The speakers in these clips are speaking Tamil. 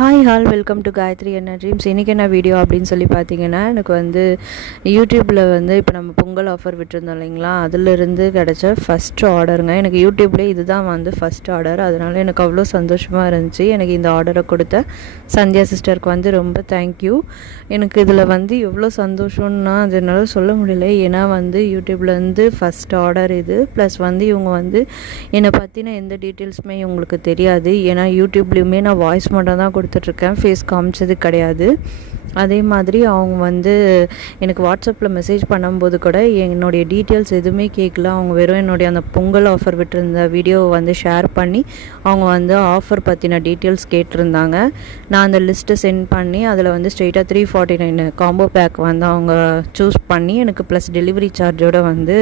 ஹாய் வெல்கம் டு காயத்ரி என்ன ட்ரீம்ஸ். இன்றைக்கி என்ன வீடியோ அப்படின்னு சொல்லி பார்த்தீங்கன்னா, எனக்கு வந்து யூடியூப்பில் வந்து இப்போ நம்ம பொங்கல் ஆஃபர் விட்டுருந்தோம் இல்லைங்களா, அதிலிருந்து கிடச்ச ஃபஸ்ட் ஆர்டருங்க. எனக்கு யூடியூப்லேயே இதுதான் வந்து ஃபஸ்ட் ஆர்டர். அதனால் எனக்கு அவ்வளோ சந்தோஷமாக இருந்துச்சு. எனக்கு இந்த ஆர்டரை கொடுத்த சந்தியா சிஸ்டருக்கு வந்து ரொம்ப தேங்க்யூ. எனக்கு இதில் வந்து எவ்வளோ சந்தோஷம்னா அது என்னால் சொல்ல முடியல. ஏன்னா வந்து யூடியூப்லேருந்து ஃபஸ்ட் ஆர்டர் இது. ப்ளஸ் வந்து இவங்க வந்து என்னை பற்றின எந்த டீட்டெயில்ஸுமே இவங்களுக்கு தெரியாது. ஏன்னா யூடியூப்லேயுமே நான் வாய்ஸ் மட்டும் தான் கொடுத்துட்ருக்கேன், ஃபேஸ் காமிச்சது கிடையாது. அதே மாதிரி அவங்க வந்து எனக்கு வாட்ஸ்அப்பில் மெசேஜ் பண்ணும்போது கூட என்னுடைய டீட்டெயில்ஸ் எதுவுமே கேட்கல. அவங்க வெறும் என்னுடைய அந்த பொங்கல் ஆஃபர் விட்டுருந்த வீடியோவை வந்து ஷேர் பண்ணி அவங்க வந்து ஆஃபர் பற்றின டீட்டெயில்ஸ் கேட்டிருந்தாங்க. நான் அந்த லிஸ்ட்டை சென்ட் பண்ணி அதில் வந்து ஸ்ட்ரெயிட்டாக 349 காம்போ பேக் வந்து அவங்க சூஸ் பண்ணி எனக்கு ப்ளஸ் டெலிவரி சார்ஜோடு வந்து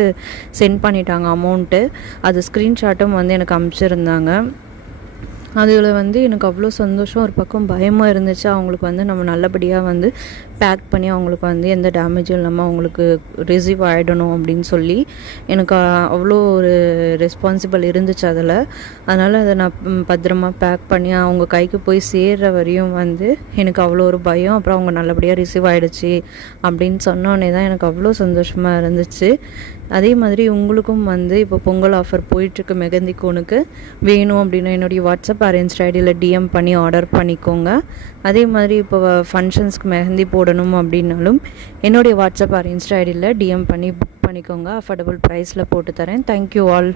சென்ட் பண்ணிட்டாங்க அமௌண்ட்டு. அது ஸ்க்ரீன்ஷாட்டும் வந்து எனக்கு அனுப்பிச்சிருந்தாங்க. அதில் வந்து எனக்கு அவ்வளோ சந்தோஷம், ஒரு பக்கம் பயமாக இருந்துச்சு. அவங்களுக்கு வந்து நம்ம நல்லபடியாக வந்து பேக் பண்ணி அவங்களுக்கு வந்து எந்த டேமேஜும் இல்லாமல் அவங்களுக்கு ரிசீவ் ஆகிடணும் அப்படின்னு சொல்லி எனக்கு அவ்வளோ ஒரு ரெஸ்பான்சிபிள் இருந்துச்சு அதில். அதனால் அதை நான் பத்திரமா பேக் பண்ணி அவங்க கைக்கு போய் சேர்கிற வரையும் வந்து எனக்கு அவ்வளோ ஒரு பயம். அப்புறம் அவங்க நல்லபடியாக ரிசீவ் ஆகிடுச்சு அப்படின்னு சொன்னோடனே தான் எனக்கு அவ்வளோ சந்தோஷமாக இருந்துச்சு. அதே மாதிரி உங்களுக்கும் வந்து இப்போ பொங்கல் ஆஃபர் போயிட்டுருக்கு. மெகந்தி கோனுக்கு வேணும் அப்படின்னா என்னுடைய வாட்ஸ்அப் இன்ஸ்டா ஐடியில் டிஎம் பண்ணி ஆர்டர் பண்ணிக்கோங்க. அதே மாதிரி இப்போ ஃபங்க்ஷன்ஸ்க்கு மெஹந்தி போடணும் அப்படின்னாலும் என்னுடைய வாட்ஸ்அப் இன்ஸ்டா ஐடியில் டிஎம் பண்ணி புக் பண்ணிக்கோங்க. அஃபோர்டபுள் ப்ரைஸில் போட்டு தரேன். Thank you all.